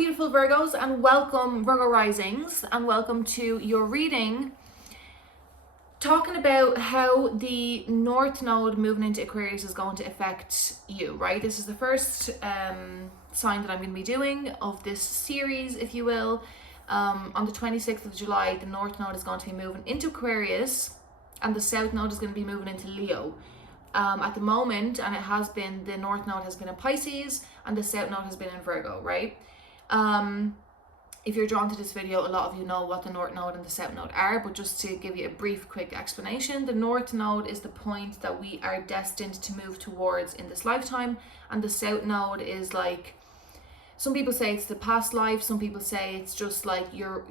beautiful Virgos, and welcome Virgo risings, and welcome to your reading talking about how the North Node moving into Aquarius is going to affect you, right? This is the first sign that I'm going to be doing of this series, if you will. On the 26th of July, the North Node is going to be moving into Aquarius, and the South Node is going to be moving into Leo. At the moment, and it has been, the North Node has been in Pisces and the South Node has been in Virgo, right? If you're drawn to this video, a lot of you know what the North Node and the South Node are, but just to give you a brief, quick explanation, the North Node is the point that we are destined to move towards in this lifetime, and the South Node is like, some people say it's the past life, some people say it's just like your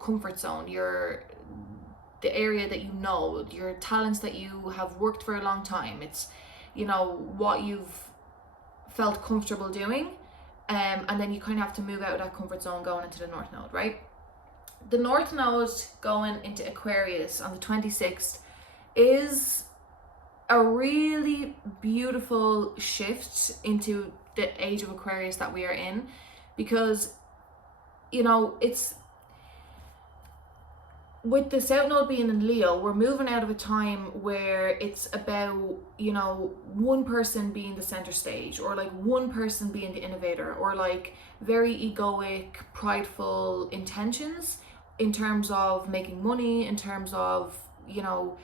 comfort zone, the area that you know, your talents that you have worked for a long time. It's, you know, what you've felt comfortable doing, and then you kind of have to move out of that comfort zone going into the North Node, right? The North Node going into Aquarius on the 26th is a really beautiful shift into the age of Aquarius that we are in, because, you know, it's, with the South Node being in Leo, we're moving out of a time where it's about, you know, one person being the center stage, or like one person being the innovator, or like very egoic, prideful intentions in terms of making money, in terms of, you know,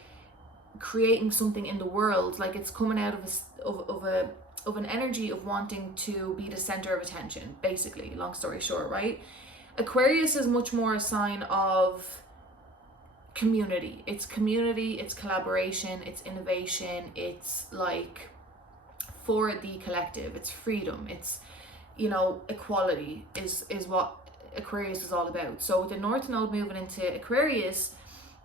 creating something in the world. Like, it's coming out of an energy of wanting to be the center of attention, basically, long story short, right? Aquarius is much more a sign of community. It's collaboration, it's innovation, it's like for the collective, it's freedom, it's, you know, equality is what Aquarius is all about. So with the North Node moving into Aquarius,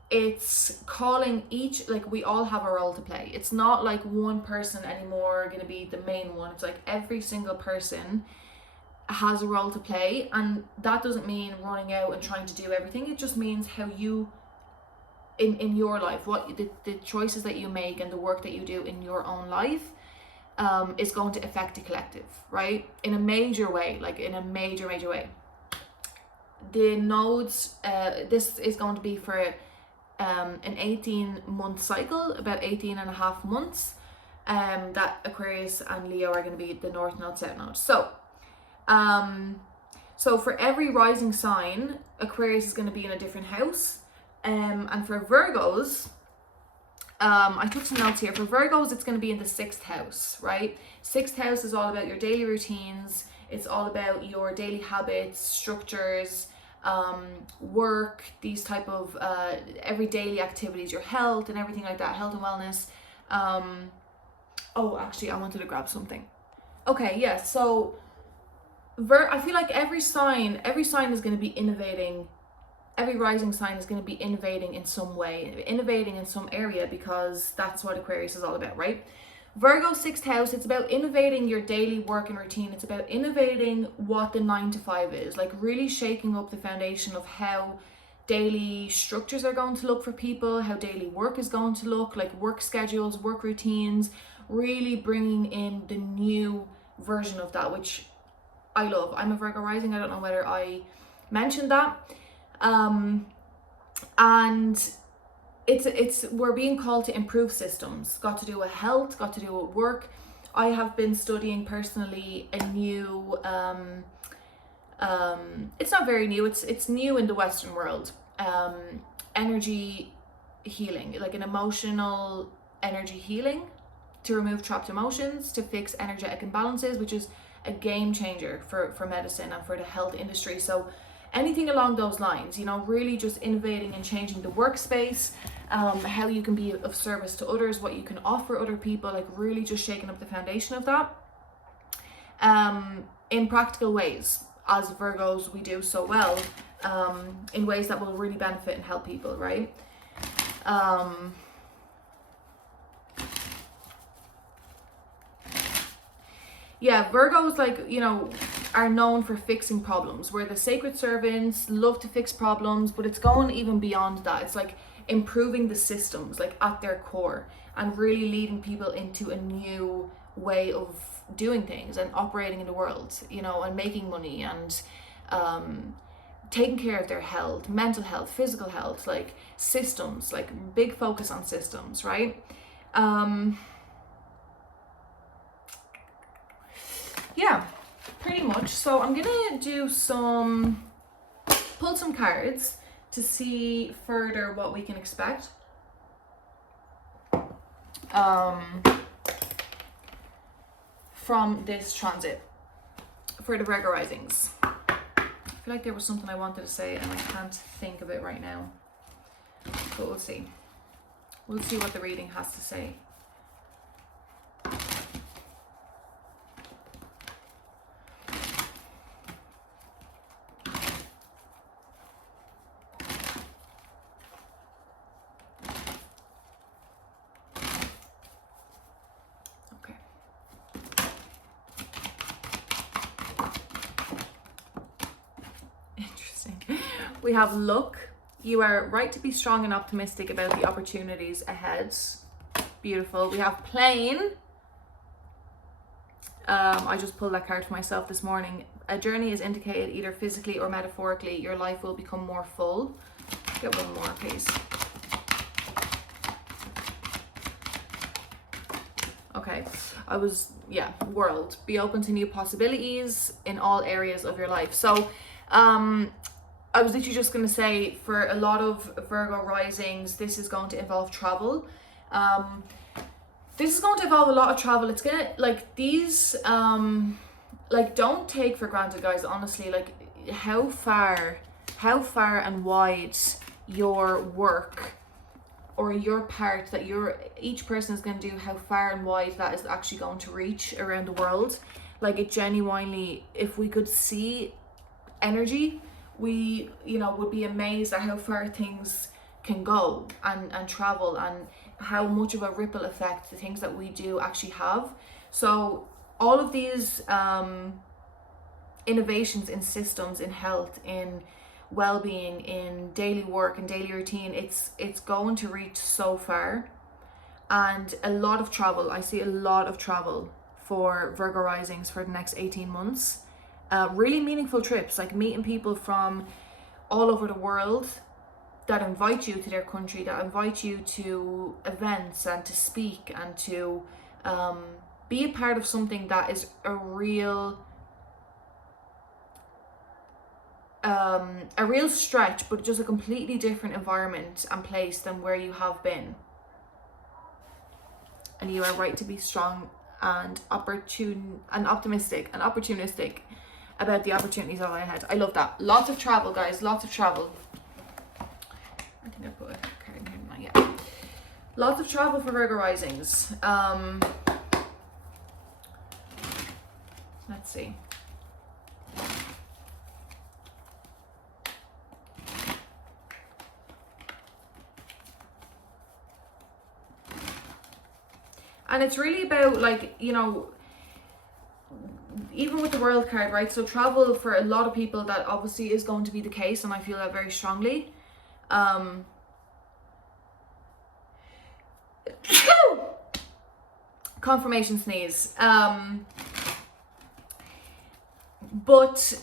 it's calling each, like, we all have a role to play. It's not like one person anymore going to be the main one. It's like every single person has a role to play, and that doesn't mean running out and trying to do everything. It just means how you in your life, what the choices that you make and the work that you do in your own life is going to affect the collective, right? In a major way, like in a major way. The nodes, this is going to be for an 18-month cycle, about 18 and a half months, that Aquarius and Leo are going to be the North Node, South Node. So for every rising sign, Aquarius is going to be in a different house. And for Virgos, I took some notes here. For Virgos, it's going to be in the 6th house, right? 6th house is all about your daily routines. It's all about your daily habits, structures, work, these type of every daily activities, your health and everything like that, health and wellness. Oh, actually, I wanted to grab something. Okay, yeah, so I feel like every sign is going to be innovating. Every rising sign is going to be innovating in some way, innovating in some area, because that's what Aquarius is all about, right? Virgo 6th house, it's about innovating your daily work and routine. It's about innovating what the 9 to 5 is, like really shaking up the foundation of how daily structures are going to look for people, how daily work is going to look, like work schedules, work routines, really bringing in the new version of that, which I love. I'm a Virgo rising. I don't know whether I mentioned that. And it's we're being called to improve systems, got to do with health, got to do with work. I have been studying personally a new it's not very new, it's new in the Western world, energy healing, like an emotional energy healing, to remove trapped emotions, to fix energetic imbalances, which is a game changer for medicine and for the health industry. So anything along those lines, you know, really just innovating and changing the workspace, how you can be of service to others, what you can offer other people, like really just shaking up the foundation of that in practical ways, as Virgos we do so well, in ways that will really benefit and help people, right? Yeah, Virgos, like, you know, are known for fixing problems. We're the sacred servants, love to fix problems, but it's going even beyond that. It's like improving the systems, like at their core, and really leading people into a new way of doing things and operating in the world, you know, and making money and taking care of their health, mental health, physical health, like systems, like big focus on systems, right? Yeah, pretty much. So I'm gonna pull some cards to see further what we can expect. From this transit for the Virgo risings. I feel like there was something I wanted to say and I can't think of it right now. But we'll see. We'll see what the reading has to say. We have luck. You are right to be strong and optimistic about the opportunities ahead. Beautiful. We have plain. I just pulled that card for myself this morning. A journey is indicated either physically or metaphorically. Your life will become more full. Get one more, please. Okay, world. Be open to new possibilities in all areas of your life. So, I was literally just going to say, for a lot of Virgo risings, this is going to involve travel. This is going to involve a lot of travel. It's going to, like, these, like, don't take for granted, guys, honestly, like, how far and wide your work or your part that each person is going to do, how far and wide that is actually going to reach around the world. Like, it genuinely, if we could see energy, we, would be amazed at how far things can go and travel, and how much of a ripple effect the things that we do actually have. So all of these innovations in systems, in health, in well-being, in daily work and daily routine, it's going to reach so far. And a lot of travel. I see a lot of travel for Virgo risings for the next 18 months. Really meaningful trips, like meeting people from all over the world that invite you to their country, that invite you to events and to speak and to be a part of something that is a real stretch, but just a completely different environment and place than where you have been. And you are right to be strong and optimistic and opportunistic about the opportunities that lie ahead. I love that. Lots of travel, guys. Lots of travel. I think I put a card in here now. Yeah. Lots of travel for Virgo risings. Let's see. And it's really about, like, even with the world card, right? So travel for a lot of people, that obviously is going to be the case, and I feel that very strongly. Confirmation sneeze. But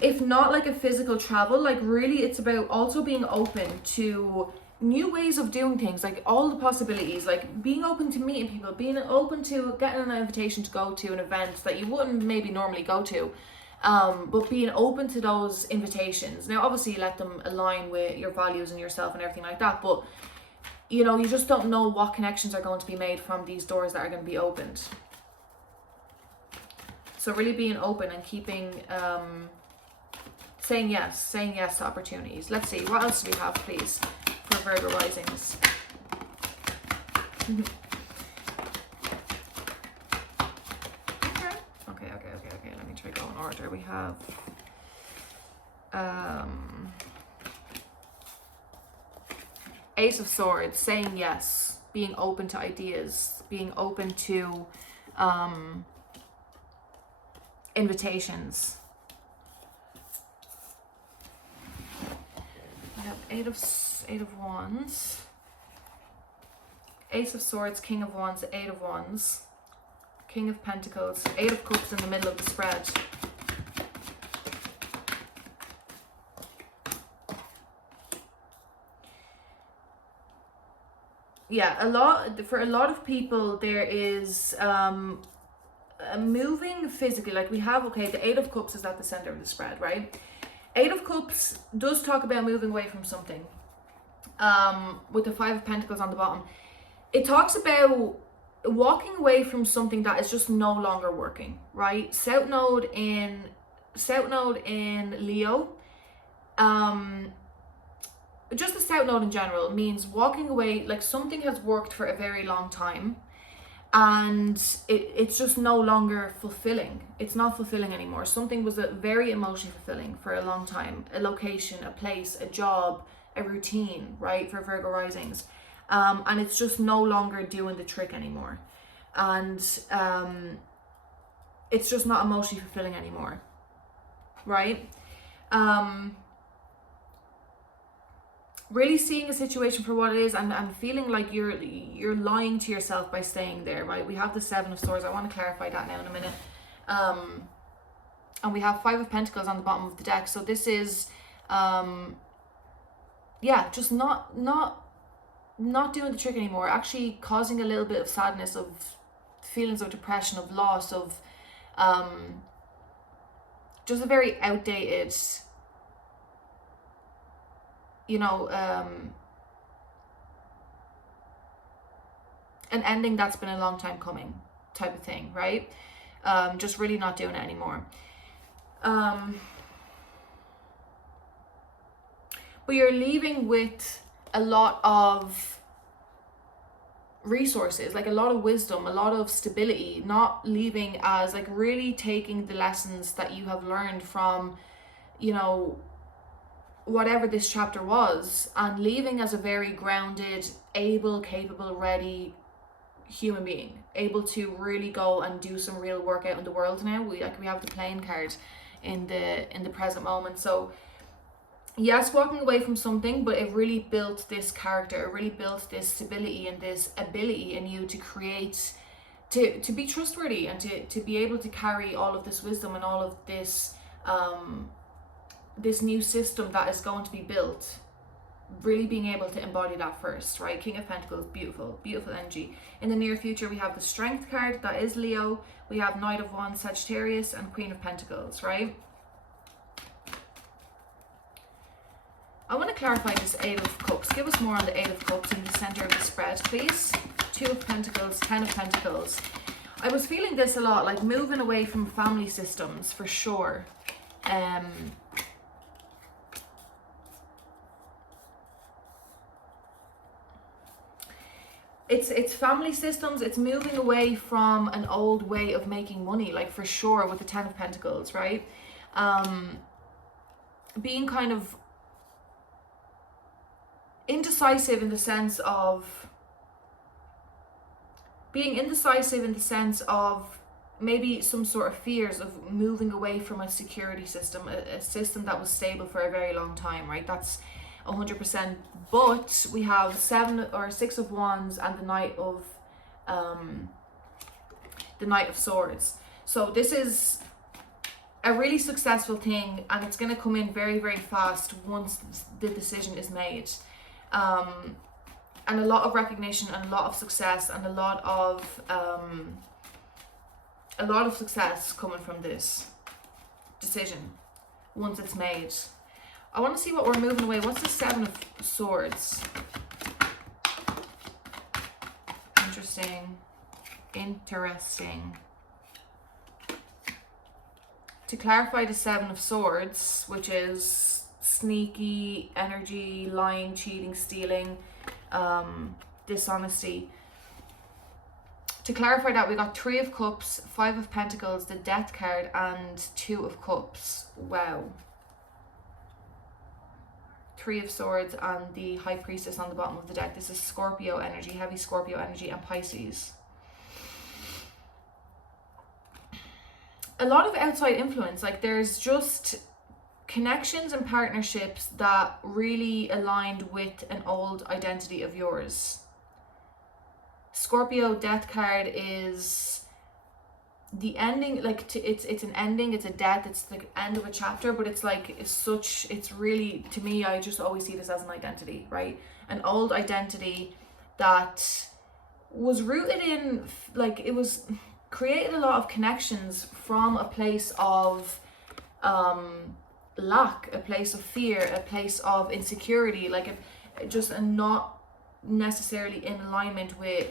if not like a physical travel, like really it's about also being open to new ways of doing things, like all the possibilities, like being open to meeting people, being open to getting an invitation to go to an event that you wouldn't maybe normally go to, but being open to those invitations. Now obviously let them align with your values and yourself and everything like that, but you just don't know what connections are going to be made from these doors that are going to be opened. So really being open and keeping saying yes to opportunities. Let's see, what else do we have, please, for Virgo risings? Okay. Let me try go in order. We have Ace of Swords, saying yes, being open to ideas, being open to invitations. We have Eight of Wands, Ace of Swords, King of Wands, Eight of Wands, King of Pentacles, Eight of Cups in the middle of the spread. yeah, for a lot of people there is moving physically. Like we have, okay, the Eight of Cups is at the center of the spread, right? Eight of Cups does talk about moving away from something. With the Five of Pentacles on the bottom, it talks about walking away from something that is just no longer working, right? South Node in Leo, just the South Node in general means walking away, like something has worked for a very long time and it's just no longer fulfilling. It's not fulfilling anymore. Something was very emotionally fulfilling for a long time. A location, a place, a job, a routine, right, for Virgo risings. And it's just no longer doing the trick anymore. And it's just not emotionally fulfilling anymore, right? Really seeing a situation for what it is and feeling like you're lying to yourself by staying there, right? We have the Seven of Swords. I want to clarify that now in a minute. And we have Five of Pentacles on the bottom of the deck. So this is, yeah, just not doing the trick anymore. Actually causing a little bit of sadness, of feelings of depression, of loss, of just a very outdated, you know, an ending that's been a long time coming type of thing, right? Just really not doing it anymore. But you're leaving with a lot of resources, like a lot of wisdom, a lot of stability, not leaving as like really taking the lessons that you have learned from, you know, whatever this chapter was, and leaving as a very grounded, able, capable, ready human being, able to really go and do some real work out in the world now. We have the Plane card in the present moment. So yes, walking away from something, but it really built this character, it really built this stability and this ability in you to create, to be trustworthy, and to be able to carry all of this wisdom and all of this this new system that is going to be built, really being able to embody that first, right? King of Pentacles, beautiful, beautiful energy. In the near future, we have the Strength card, that is Leo. We have Knight of Wands, Sagittarius, and Queen of Pentacles, right? I want to clarify this Eight of Cups. Give us more on the Eight of Cups in the center of the spread, please. Two of Pentacles, Ten of Pentacles. I was feeling this a lot, like moving away from family systems, for sure. It's family systems, it's moving away from an old way of making money, like for sure, with the Ten of Pentacles, right? Being kind of indecisive in the sense of maybe some sort of fears of moving away from a security system, a system that was stable for a very long time, right? That's 100%. But we have Six of Wands and the Knight of Swords. So this is a really successful thing, and it's going to come in very, very fast once the decision is made. And a lot of recognition and a lot of success and a lot of success coming from this decision once it's made. I want to see what we're moving away. What's the Seven of Swords? Interesting. To clarify the Seven of Swords, which is sneaky energy, lying, cheating, stealing, dishonesty. To clarify that, we got Three of Cups, Five of Pentacles, the Death card, and Two of Cups. Wow. Three of Swords and the High Priestess on the bottom of the deck. This is Scorpio energy, heavy Scorpio energy, and Pisces. A lot of outside influence, like there's just connections and partnerships that really aligned with an old identity of yours. Scorpio Death card is the ending, like it's an ending, it's a death, it's the end of a chapter, but it's like it's really, to me, I just always see this as an identity, right? An old identity that was rooted in, like, it was created a lot of connections from a place of lack, a place of fear, a place of insecurity, like just a not necessarily in alignment with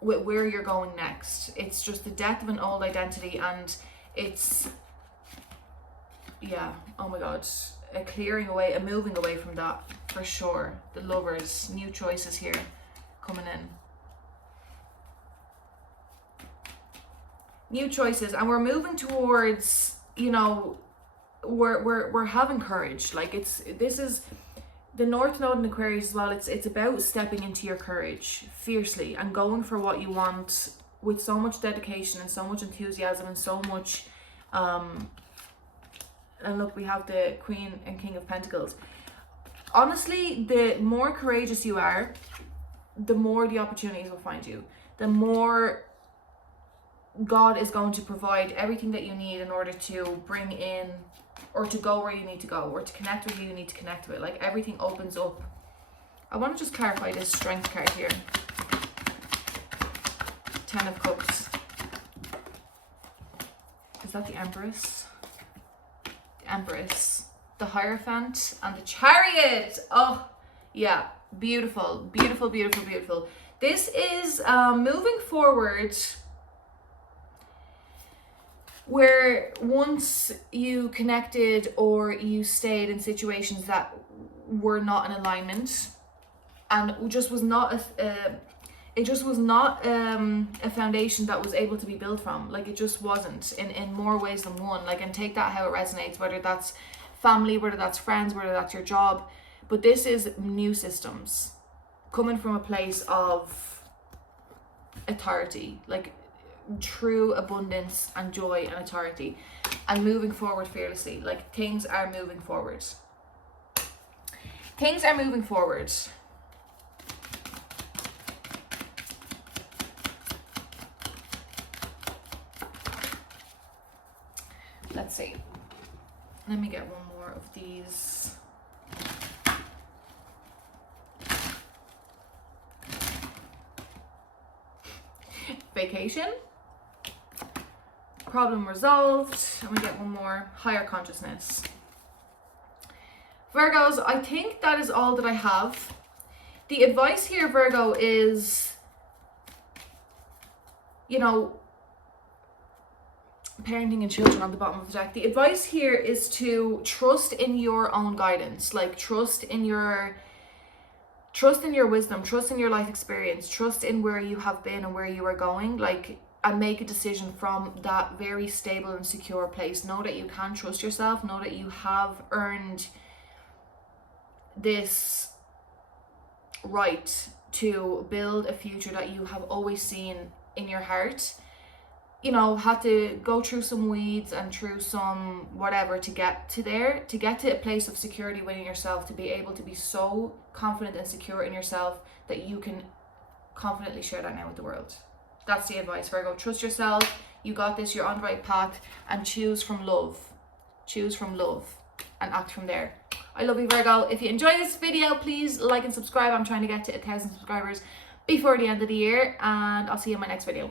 where you're going next. It's just the death of an old identity, and it's, yeah, oh my god, a clearing away, a moving away from that for sure. The Lovers, new choices here coming in. New choices, and we're moving towards, you know, we're having courage. Like, this is the North Node in Aquarius as well. It's about stepping into your courage fiercely and going for what you want with so much dedication and so much enthusiasm and so much and look, we have the Queen and King of Pentacles. Honestly, the more courageous you are, the more the opportunities will find you, the more God is going to provide everything that you need in order to bring in, or to go where you need to go, or to connect with who you need to connect with. Like, everything opens up. I want to just clarify this Strength card here. 10 of Cups. Is that the Empress? The Empress. The Hierophant and the Chariot. Oh, yeah. Beautiful, beautiful, beautiful, beautiful. This is moving forward, where once you connected or you stayed in situations that were not in alignment, and just was not it just was not a foundation that was able to be built from. Like, it just wasn't in more ways than one. Like, and take that how it resonates, whether that's family, whether that's friends, whether that's your job. But this is new systems coming from a place of authority, like true abundance and joy and authority, and moving forward fearlessly. Like, things are moving forward. Things are moving forward. Let's see. Let me get one more of these. Vacation. Problem resolved. And we get one more. Higher consciousness. Virgos, I think that is all that I have. The advice here, Virgo, is, you know, parenting and children on the bottom of the deck. The advice here is to trust in your own guidance. Like, trust in your wisdom, trust in your life experience, trust in where you have been and where you are going, like, and make a decision from that very stable and secure place. Know that you can trust yourself. Know that you have earned this right to build a future that you have always seen in your heart. You know, had to go through some weeds and through some whatever to get to there, to get to a place of security within yourself, to be able to be so confident and secure in yourself that you can confidently share that now with the world. That's the advice, Virgo. Trust yourself. You got this. You're on the right path, and choose from love. Choose from love and act from there. I love you, Virgo. If you enjoyed this video, please like and subscribe. I'm trying to get to 1,000 subscribers before the end of the year, and I'll see you in my next video.